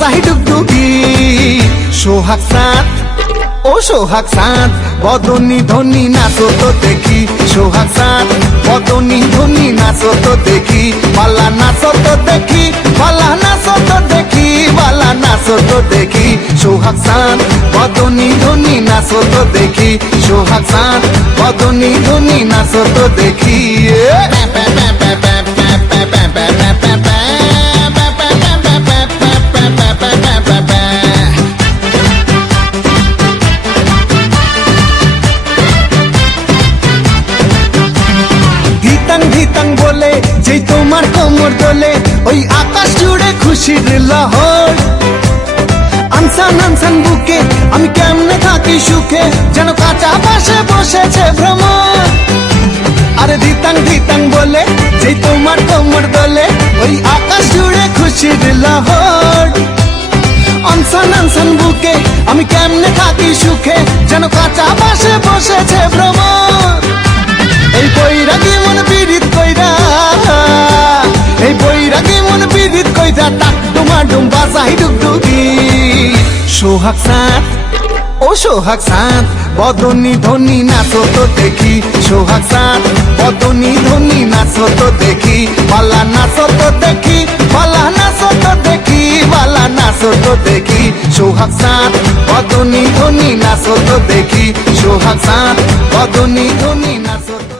বাজাই ডুগডুগি। সোহাগ চাঁদ ও সোহাগ চাঁদ বদনী ধনী নাচো তো দেখি। সোহাগ চাঁদ বদনী ধনী নাচো তো দেখি। বালা নাচো তো দেখি, বালা নাচো তো দেখি, বালা নাচো তো দেখি। সোহাগ চাঁদ বদনী ধনী নাচো তো দেখি। সোহাগ চাঁদ বদনী ধনী নাচো তো দেখি। ধিতাং বলে যেই তোমার কোমর দোলে, ওই আকাশ জুড়ে খুশির লহর। আনসান আনসান বুকে আমি কেমনে থাকি সুখে, যেন কাঁচা পাশে বসেছে ভ্রমর। আরে ধিতাং বলে যেই তোমার কোমর দোলে, ওই আকাশ জুড়ে খুশির লহর। আনসান আনসান বুকে আমি কেমনে থাকি সুখে, যেন কাঁচা পাশে বসেছে ভ্রমর। এই বৈরাগী মন পীড়িত কইরা, এই বৈরাগী মন পীড়িত কইরা তাক তোমার ডুম বাজাই ডুগডুগি। সোহাগ চাঁদ ও সোহাগ চাঁদ বদনী ধনী নাচো তো দেখি। সোহাগ চাঁদ বদনী ধনী নাচো তো দেখি। বালা নাচো তো দেখি, বালা নাচো তো দেখি, বালা নাচো তো দেখি। সোহাগ চাঁদ বদনী ধনী নাচো তো দেখি। সোহাগ চাঁদ বদনী ধনী নাচো তো।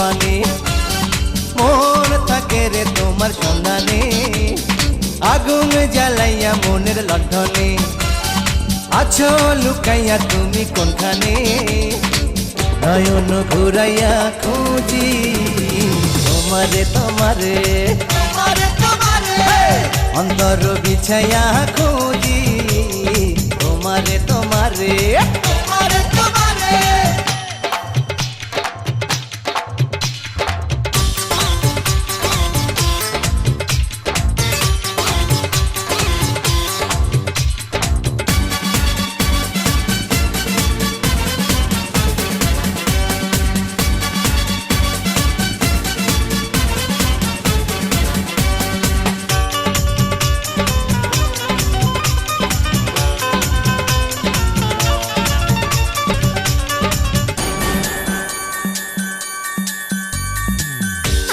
পানে মন থাকে রে তোমার সন্ধানে আগুন জ্বালাইয়া মনের লণ্ঠনে আছো লুকাইয়া তুমি কোনখানে নয়ন ঘুরাইয়া খুঁজি তোমারে তোমারে অন্তর বিছাইয়া খুঁজি তোমারে তোমারে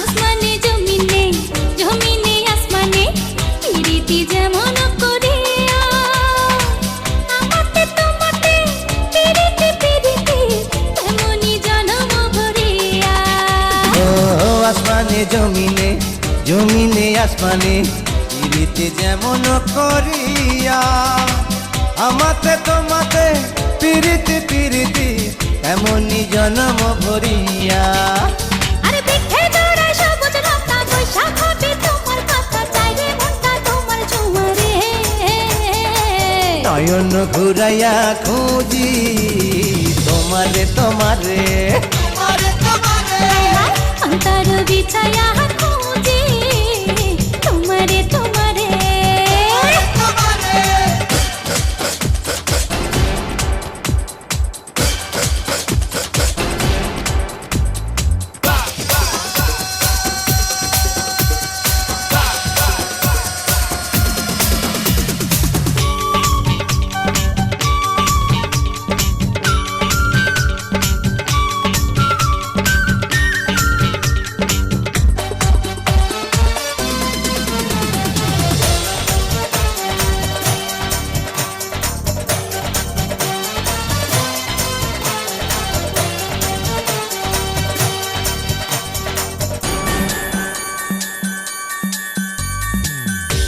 আসমানে জমিনে জমিনে আসমানে পিরিতি যেমন করিয়া আমাতে তোমাতে পিরিতি পিরিতি তেমনি জনম ভরিয়া ও আসমানে জমিনে জমিনে আসমানে পিরিতি যেমন করিয়া আমাতে তোমাতে পিরিতি পিরিতি এমনই জন্ম ভরিয়া আরে দেখে জোড়ায় সবুজ রাস্তা বৈশাখ হবে তোমার কথা চাই রে মনটা তোমার ঝুমারে নয়ন ঘুরাইয়া খুঁজি তোমারে তোমারে অন্তর বিছায়া খুঁজি তোমারে তোমারে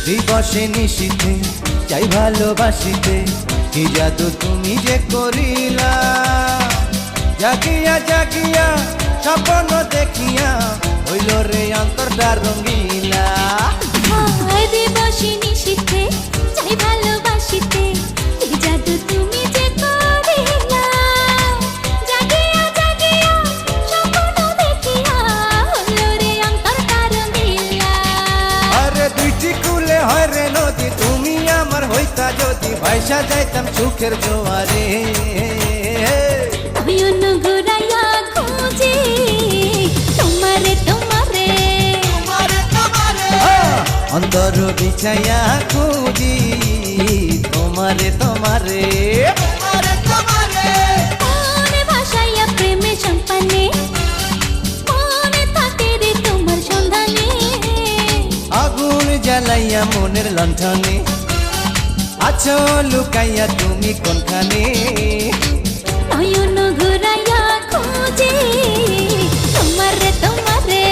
দিবসে নিশীথে চাই ভালোবাসিতে কি জাদু তুমি যে করিলা জাগিয়া জাগিয়া স্বপ্ন দেখিয়া হইল রে অন্তরটা রঙ্গিলা হায় দিবসে নিশীথে চাই ভালোবাসিতে এই জাদু তুমি যে করিলা জাগিয়া জাগিয়া স্বপ্ন দেখিয়া হলো রে অন্তরটা রঙিলা আরে দুইটি কুলে হয় রে নদী তুমি আমার হইতা যদি ভাইসা যাইতাম সুখের জোয়ারে নয়ন ঘুরাইয়া খুঁজি তোমারে তোমারে অন্তর বিছাইয়া খুঁজি তোমারে তোমারে মনে ভাসাইয়া প্রেমে সম্পানে মনে থাকে রে তোমার সন্ধানে আগুন জ্বালাইয়া মনের লণ্ঠনে আছো লুকাইয়া তুমি কোনখানে নয়ন ঘুরাইয়া খুঁজি তোমারে তোমারে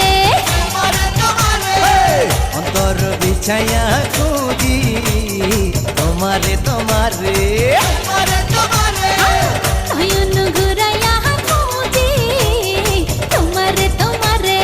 অন্তর বিছাইয়া খুঁজি তোমারে তোমারে নয়ন ঘুরাইয়া খুঁজি তোমারে তোমারে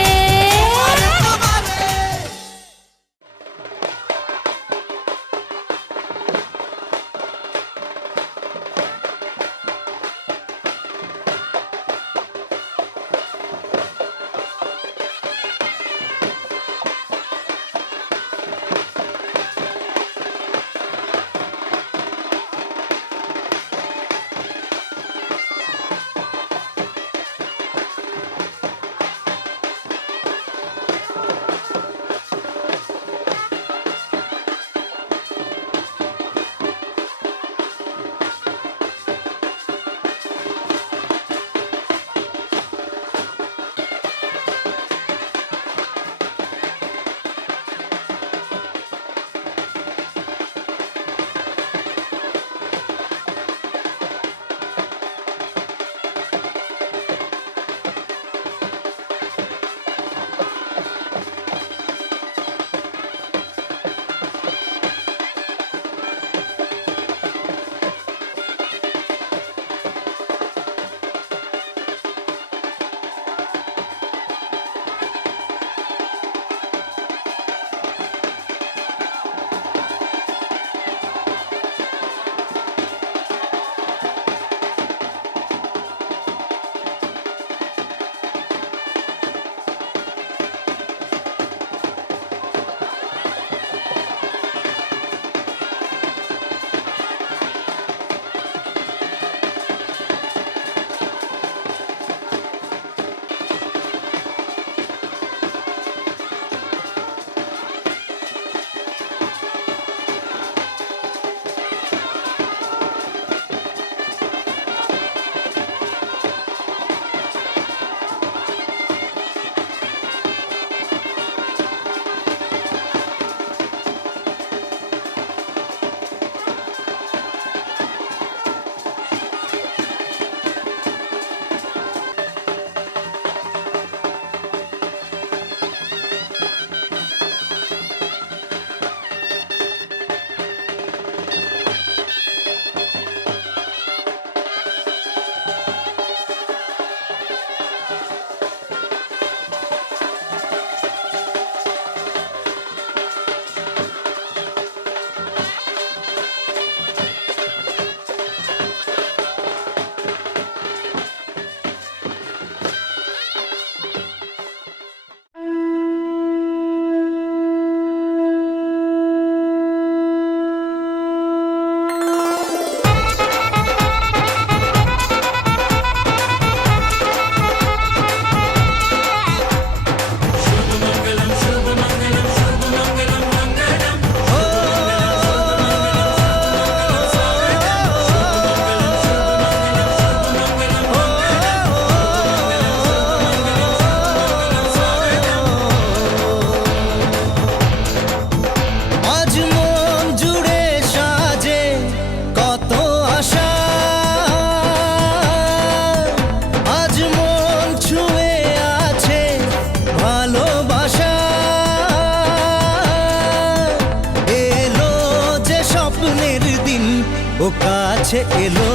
ও কাছে এলো,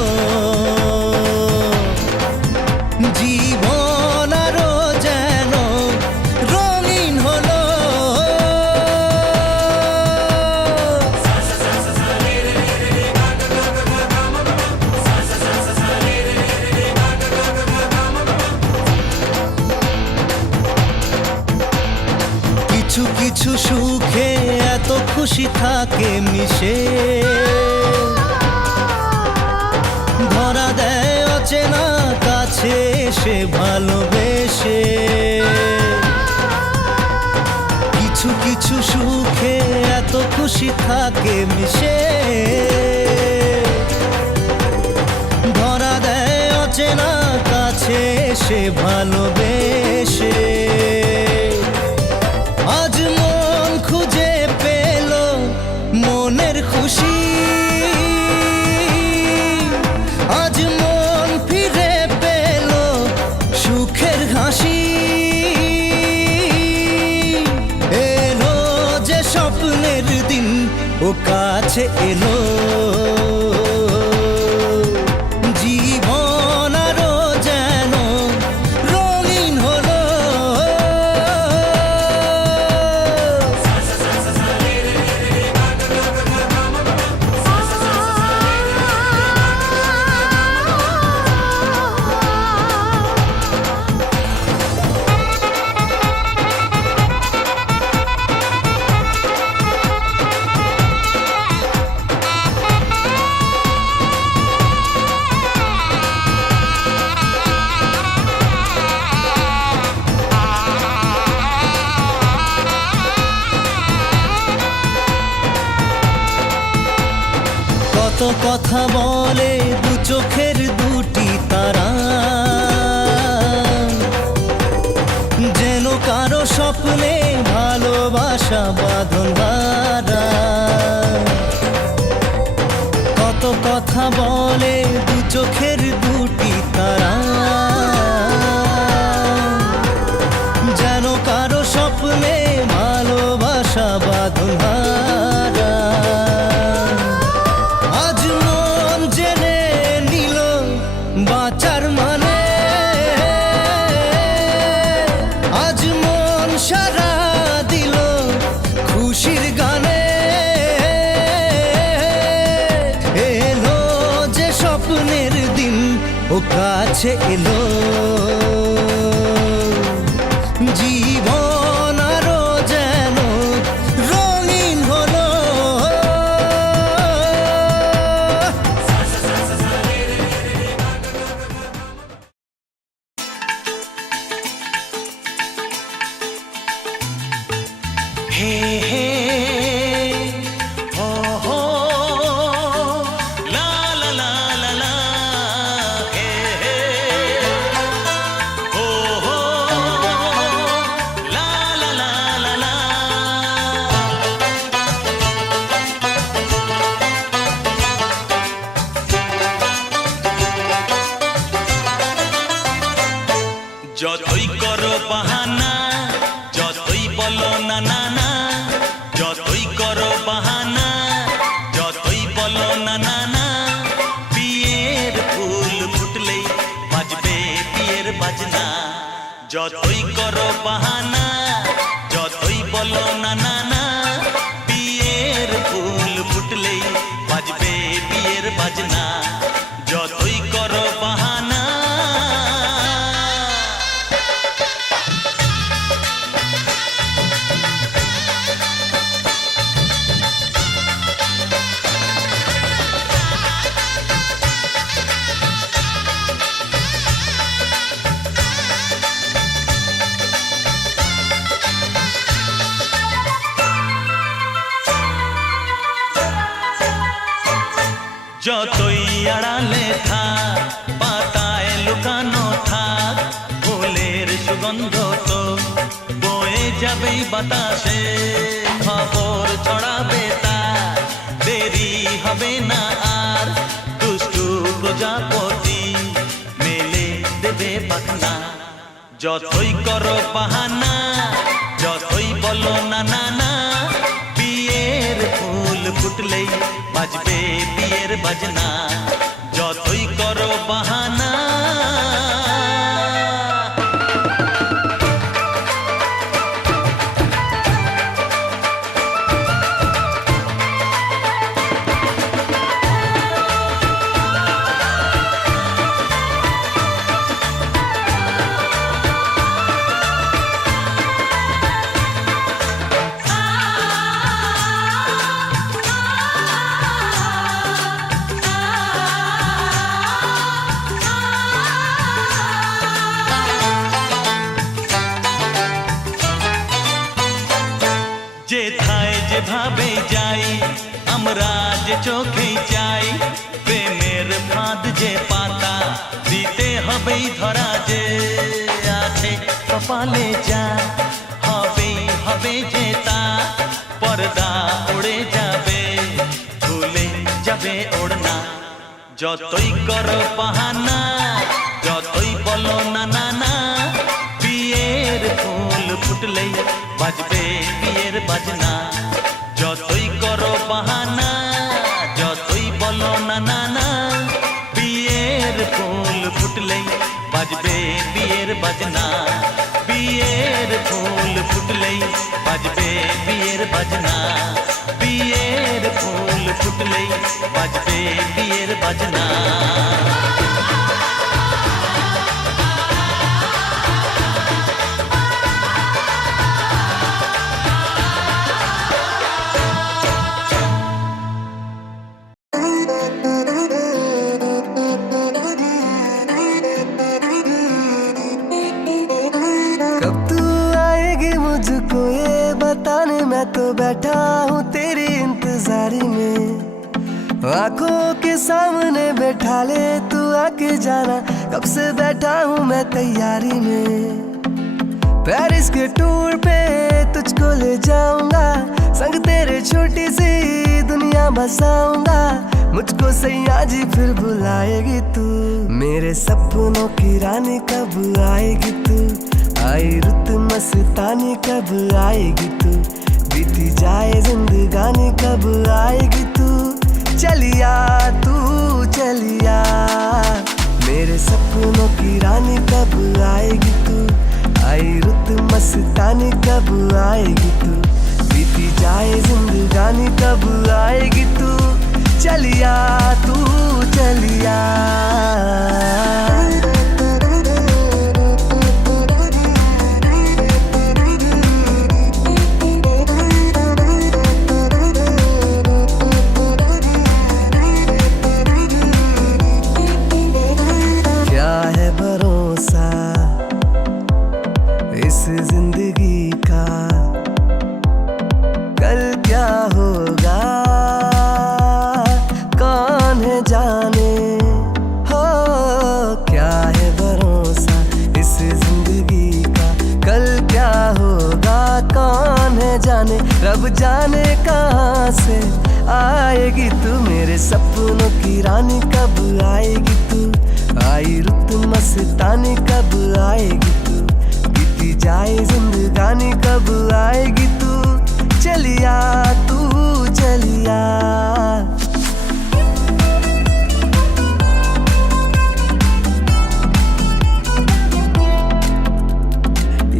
জীবন আরো যেন রঙিন হলো। কিছু কিছু সুখে এত খুশি থাকে মিশে, ধরা দেয় অচেনা কাছে এসে ভালোবেসে। কিছু কিছু সুখে এত খুশি থাকে মিশে, ধরা দেয় অচেনা কাছে এসে ভালোবেসে। আজ মন খুঁজে পেল মনের খুশি, আজ মন ফিরে পেল সুখের হাসি। এলো যে স্বপ্নের দিন, ও কাছে এলো, জীবন আরো যেন রঙিন হলো। কত কথা বলে দু চোখের দুটি তারা, যেন কারো স্বপ্নে ভালোবাসা বাঁধন হারা। কত কথা বলে দু চোখের দুটি তারা, যেন কারো স্বপ্নে ভালোবাসা বাঁধন হারা। আজ মন জেনে নিল বাঁচার মানে, আজ মন সারা দিল খুশির গানে। এলো যে স্বপ্নের দিন, ও কাছে এলো, জীবন আরো যেন রঙিন হলো। হে হে হো হো লা লা লা লা লা, হে হে হো হো লা লা লা লা লা। যতই করো বাহানা, যতই বলো না না না, যতই করো বাহানা, যতই বলো না না না, বিয়ের ফুল ফুটলেই বাজবে বিয়ের বাজনা। যতই করো বাহানা, যতই বলো না না না, বিয়ের ফুল ফুটলেই বাজবে বিয়ের বাজনা। যতই করো বাহানা। যতই আড়ালে থাক, পাতায় লুকানো থাক, ফুলের সুগন্ধ তো বয়ে যাবেই বাতাসে। খবর ছড়াবে তার, দেরি হবে না আর, দুষ্টু প্রজাপতি মেলে দেবে পাখনা। যতই করো বাহানা, যতই বলো না না না, বিয়ের ফুল ফুটলেই বাজবে বিয়ের বাজনা, যতই করো বাহানা। যেথায় যেভাবে যাই আমরা যে চোখেই চাই, প্রেমের ফাঁদ যে পাতা দিতে হবেই ধরা, যে আছে কপালে যা হবেই হবে যে তা, পর্দা উড়ে যাবে ভুলে যাবে ওড়না। যতই করো বাহানা, যতই বলো না না না, বিয়ের ফুল ফুটলেই বাজবে বিয়ের বাজনা। যতই করো বাহানা, যতই বলো না না না, বিয়ের ফুল ফুটলেই বাজবে বিয়ের বাজনা। বিয়ের ফুল ফুটলেই বাজবে বিয়ের বাজনা। বিয়ের ফুল ফুটলেই বাজবে বিয়ের বাজনা। कब तू आएगी मुझको ये बताने, मैं तो बैठा हूँ तेरी इंतजारी में। आंखों के सामने बैठा ले तू आके जाना, कब से बैठा हूँ मैं तैयारी में। पेरिस के टूर पे तुझको ले जाऊंगा, संग तेरे छोटी सी दुनिया बसाऊंगा। मुझको सैया जी फिर बुलाएगी तू, मेरे सपनों की रानी कब आएगी तू। आई रुत मस्तानी कब आएगी तू, बीती जाए जिंदगानी कब आएगी तू। चलिया तू चलिया, मेरे सपनों की रानी कब आएगी तू। आई रुत मस्तानी कब आएगी तू, बीती जाए जिंदगानी कब आएगी तू। चलिया तू चलिया। क्या है भरोसा इस जिंदगी का, कल क्या होगा कौन है जाने। हो क्या है भरोसा इस जिंदगी का, कल क्या होगा कौन है जाने। रब जाने कहाँ से आएगी तू, मेरे सपनों की रानी कब आएगी तू। आई रुत मस्तानी कब आएगी तू, बीती जाए जिंदगानी कब आएगी तू। चलिया तू चलिया।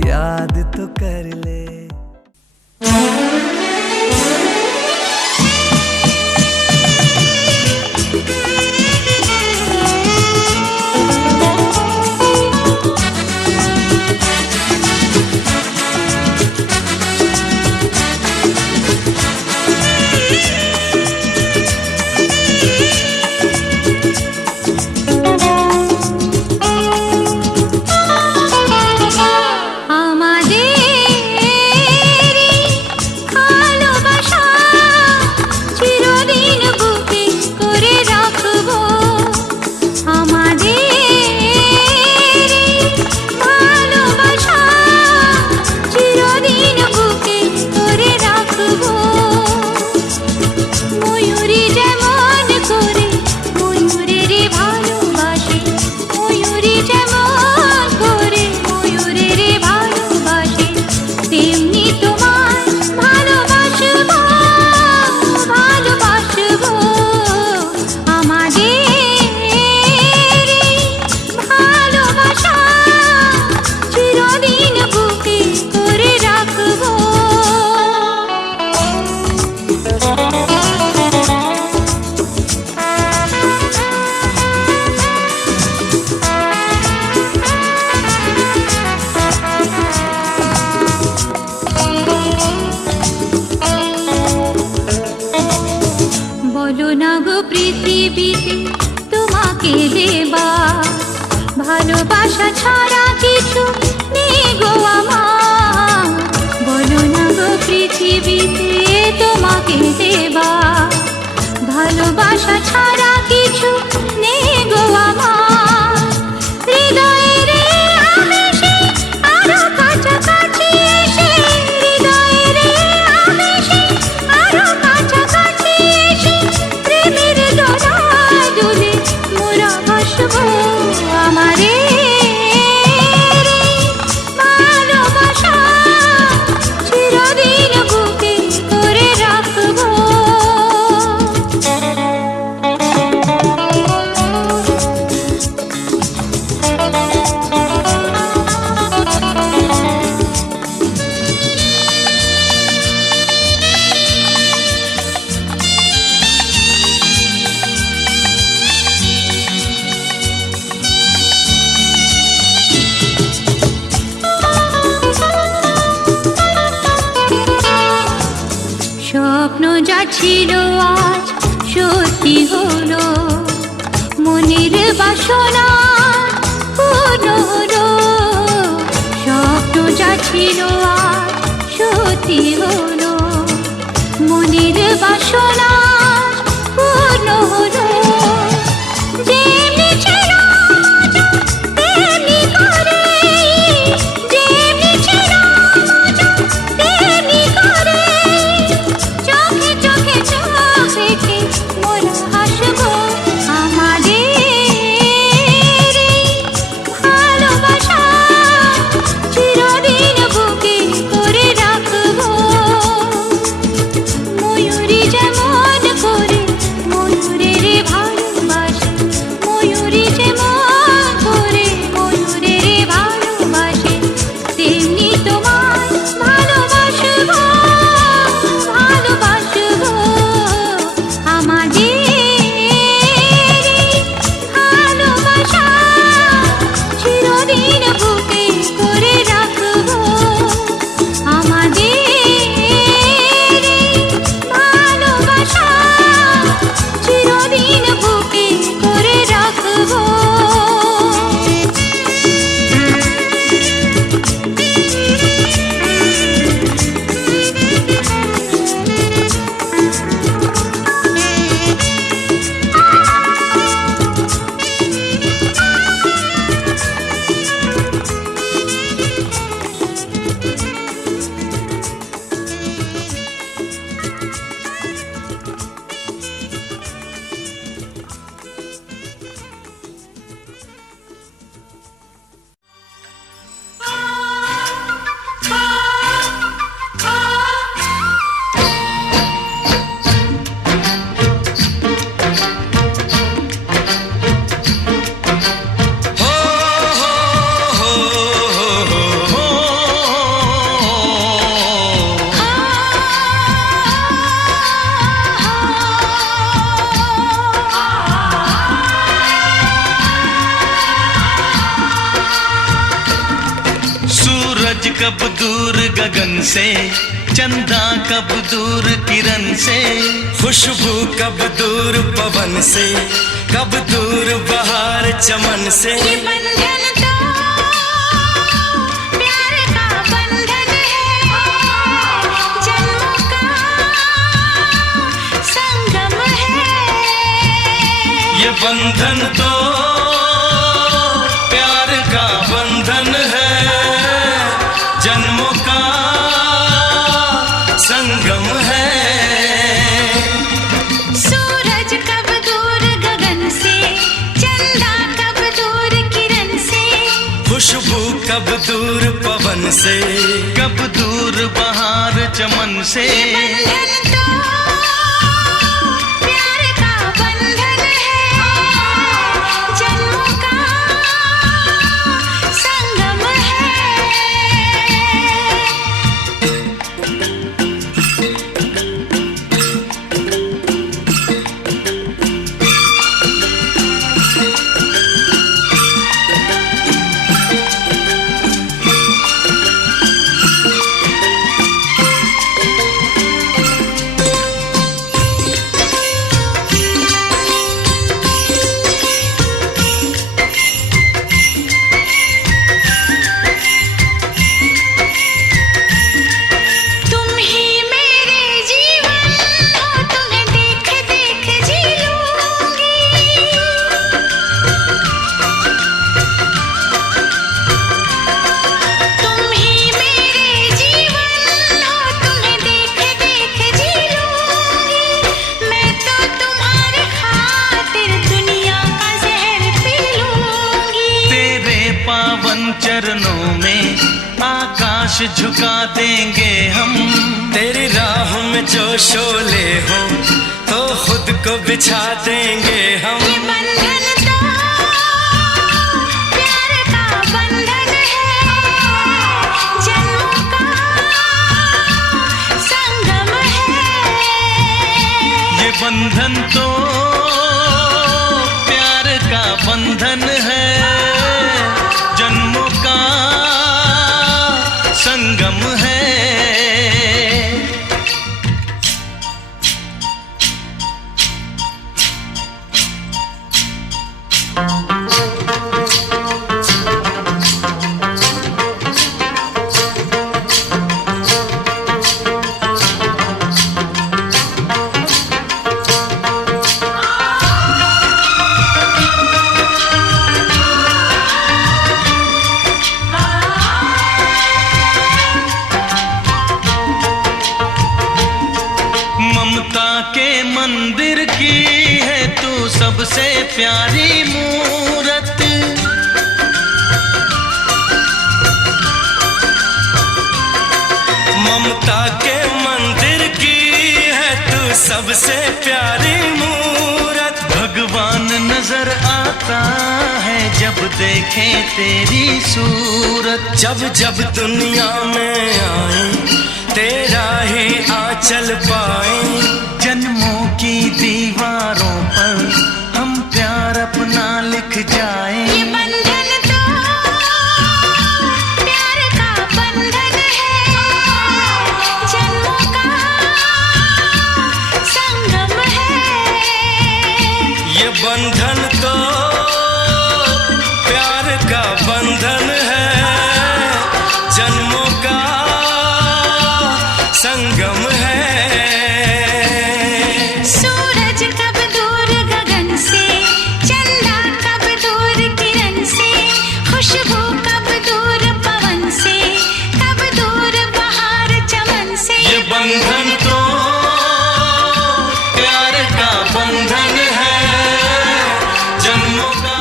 याद तो कर ले। তোমাকে দেবা ভালোবাসা ছাড়া কিছু নেই গো আমার বলো না গো পৃথিবীতে তোমাকে দেবা ভালোবাসা ছাড়া কিছু নেই গো আমার হৃদয়ের আবেশে আরো কাছাকাছি এসে হৃদয়ের আবেশে আরো কাছাকাছি এসে প্রেমের দোলায় দুলে মোরা ভাসবো আমারে ভালোবাসা চিরদিন বুকে করে রাখবো। স্বপ্ন যা ছিল আজ সত্যি হলো মনের বাসনা পূর্ণ হলো স্বপ্ন যা ছিল আজ সত্যি হলো মনের বাসনা পূর্ণ হলো যেমনি ছিল তেমনি করে যেমনি ছিল তেমনি করে চোখে চোখে চোখ রেখে মোরা হাসবো আমাদের ভালোবাসা চিরদিন বুকে করে রাখবো ময়ূরী যেমন করে ময়ূরের ভালোবাসে ময়ূরী যেমন করে ময়ূরের ভালোবাসে তেমনি তোমার ভালোবাসবো ভালোবাসবো আমাদের ভালোবাসা চিরদিন বুকে করে রাখবো আমাদের ভালোবাসা চিরদিন বুকে করে রাখবো। सूरज कब दूर गगन से चंदा कब दूर किरण से खुशबू कब दूर पवन से कब दूर बहार चमन से ये बंधन तो प्यार का बंधन है जन्मों का संगम है ये बंधन तो प्यार का बंधन है जन्मों का संगम है सूरज कब दूर गगन से चंदा कब दूर किरण से खुशबू कब दूर पवन से कब दूर बहार चमन से बंधन तो प्यार का बंधन है जन्मों का संगम है झुका देंगे हम। तेरी राह में जो शोले हो तो खुद को बिछा देंगे हम। ये बंधन तो प्यार का बंधन है, जन्मों का संगम है। ये बंधन तो प्यार का बंधन है, जन्मों का संगम है। ममता के मंदिर की है तू सबसे प्यारी मूरत। ममता के मंदिर की है तू सबसे प्यारी मूरत। भगवान नजर आता है जब देखे तेरी सूरत। जब जब दुनिया में आए तेरा ही आंचल पाए। जन्मों की दीवारों पर हम प्यार अपना लिख जाएं। ये बंधन तो प्यार का बंधन है, जन्मों का संगम है। ये बंधन तो प्यार का बंधन है, जन्मों का संगम है। सूरज कब दूर गगन से, चंदा कब दूर किरण से, खुशबू कब दूर पवन से, कब दूर बहार चमन से। ये बंधन तो प्यार का बंधन है, जन्मों का।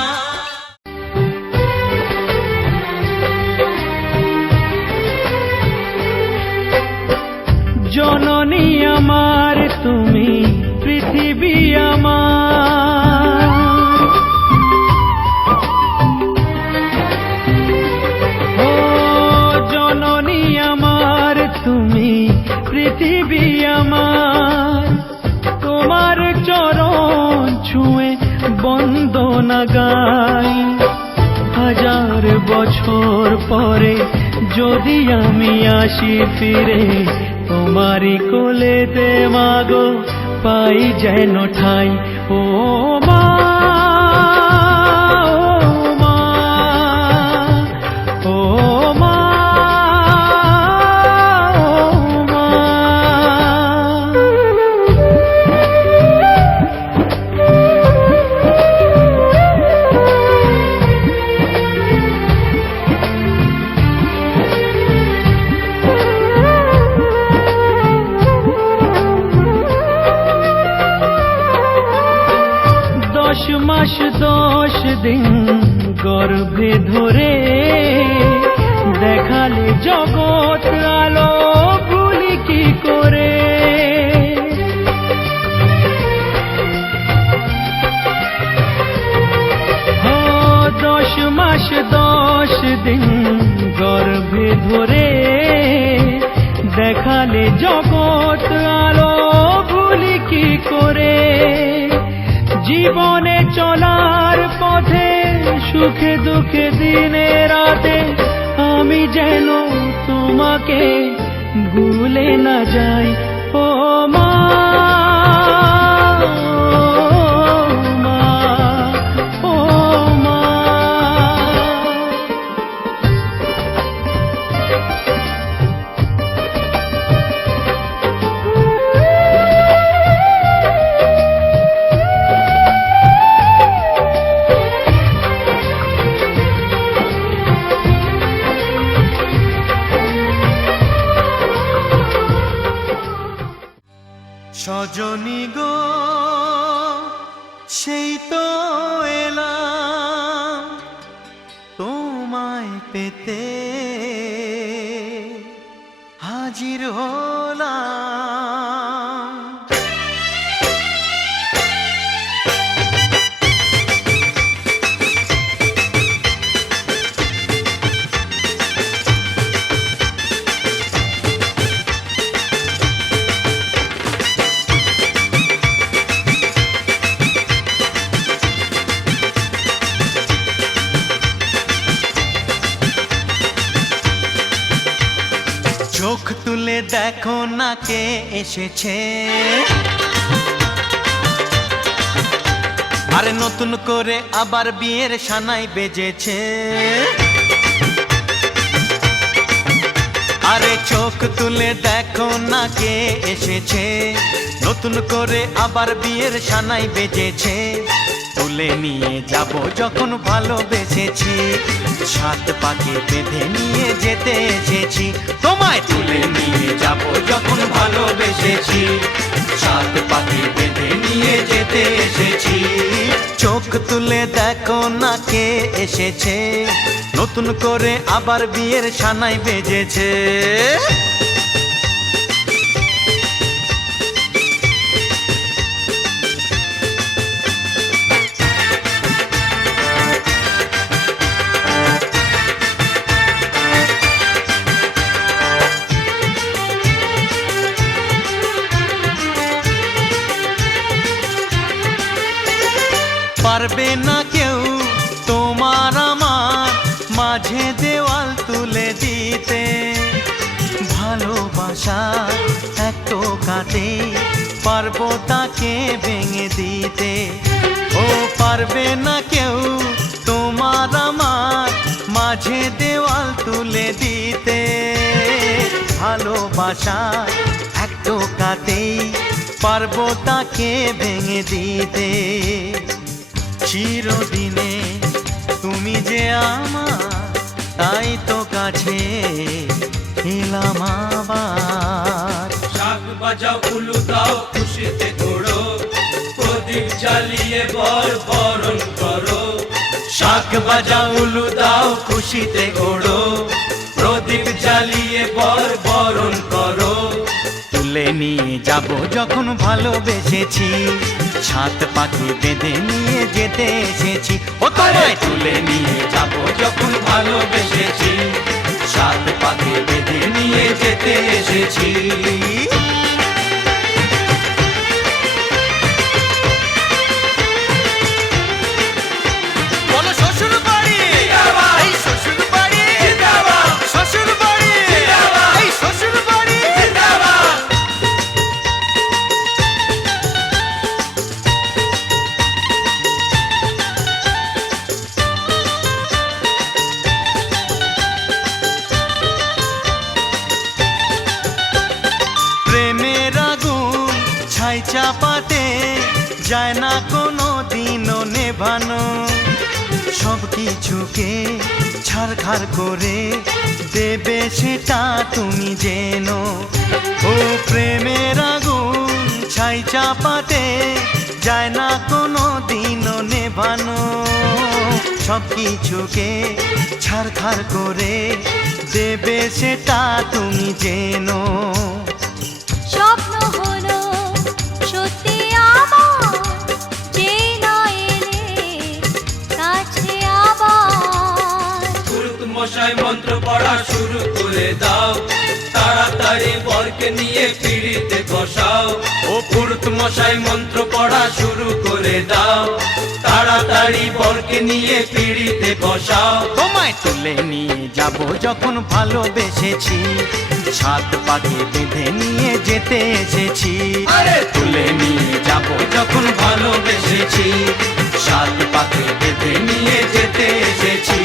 জননী আমার তুমি পৃথিবী আমার। ও জননী আমার তুমি পৃথিবী আমার। তোমার চরণ ছুঁয়ে বন্দনা গাই। হাজার বছর পরে যদি আমি আসি ফিরে, তোমারি কোলেতে মাগো পাই যেন ঠাই। ও মা, ও মা, ও মা, ও মা। মাস 10 দিন গর্ভে ধরে দেখালে জগৎ আলো ভুলি কি করে। 10 মাস 10 দিন গর্ভে ধরে দেখালে জগৎ আলো ভুলি কি করে। জীবনে চলার পথে সুখে দুঃখে দিনে রাতে আমি যেন তোমাকে ভুলে না যাই। ও মা, ও মা। সজনী গো সেই তো এলাম তোমায় পেতে। দেখো না কে এসেছে, আরে নতুন করে আবার বিয়ের সানাই বেজেছে। আরে চোখ তুলে দেখো না কে এসেছে, নতুন করে আবার বিয়ের সানাই বেজেছে। তুলে নিয়ে যাব যখন ভালোবেসেছি, সাত পাকে বেঁধে নিয়ে যেতে এসেছি। তোমায় তুলে নিয়ে যাব যখন ভালোবেসেছি, সাত পাকে বেঁধে নিয়ে যেতে এসেছি। চোখ তুলে দেখো না কে এসেছে, নতুন করে আবার বিয়ের সানাই বেজেছে। পারবে না কেউ তোমার আমার মাঝে দেওয়াল তুলে দিতে, ভালোবাসা এত কাটে পারবো তাকে ভেঙে দিতে। ও পারবে না কেউ তোমার আমার মাঝে দেওয়াল তুলে দিতে, ভালোবাসা এত কাটে পারবো তাকে ভেঙে দিতে। চিরদিনে তুমি যে আমার, তাই তো কাছে এলাম আবার। শাক বাজাও উলু দাও খুশিতে ঘোড়ো, প্রদীপ জ্বালিয়ে বর বরণ করো। শাক বাজাও উলু দাও খুশিতে ওড়ো, প্রদীপ জ্বালিয়ে বর বরণ করো। তুলে নিয়ে যাব যখন ভালোবেসেছি, সাত পাখি বেঁধে নিয়ে যেতে এসেছি। ও তোমায় তুলে নিয়ে যাব যখন ভালোবেসেছি, সাত পাখি বেঁধে নিয়ে যেতে এসেছি। বলো শ্বশুর বাড়ি, এই শ্বশুর বাড়ি, শ্বশুর বাড়ি, এই শ্বশুর বাড়ি। প্রেমের আগুন ছাই চাপাতে যায় না কোনো দিনও নেভানো, সব কিছুকে ছারখার করে দেবে সেটা তুমি জেনো। ও প্রেমের আগুন ছাই চাপাতে যায় না কোনো দিনও নেভানো, সব কিছুকে ছারখার করে দেবে সেটা তুমি জেনো। স্বপ্ন হলো সত্যি আমার, যে না এলে কাছে আবার। পুরুত মশাই মন্ত্র পড়া শুরু করে দাও, তাড়াতাড়ি বরকে নিয়ে পিড়িতে বসাও। ও পুরুত মশাই মন্ত্র পড়া শুরু করে দাও, তাড়াতাড়ি বরকে নিয়ে পিড়িতে বসাও। তোমায় তুলে নিয়ে যাব যখন ভালোবেসেছি, সাত পাকে বেঁধে নিয়ে যেতে এসেছি। আরে তুলে নিয়ে যাব যখন ভালোবেসেছি, সাত পাকে বেঁধে নিয়ে যেতে এসেছি।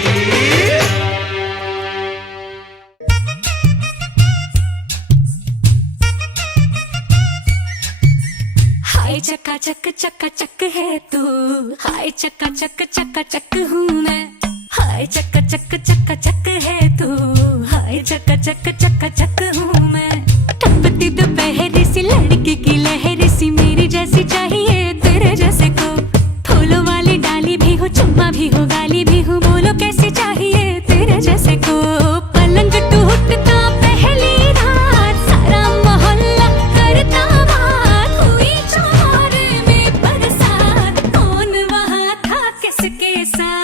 हाय चका चक है तू, हाय चका चक हूँ मैं। हाय चका चक है तू, हाय चका चक हूँ मैं। टपती दोपहर सी लड़की की लहर सी, मेरी जैसी चाहिए तेरे जैसे को। फूलों वाली डाली भी हो, चुम्मा भी हो, गाली भी हो, बोलो कैसी चाहिए तेरे जैसे को। पलंग टूटता पहली रात, सारा मोहल्ला करता बात। हुई चौरे में बरसात, कौन वहाँ था किसके साथ।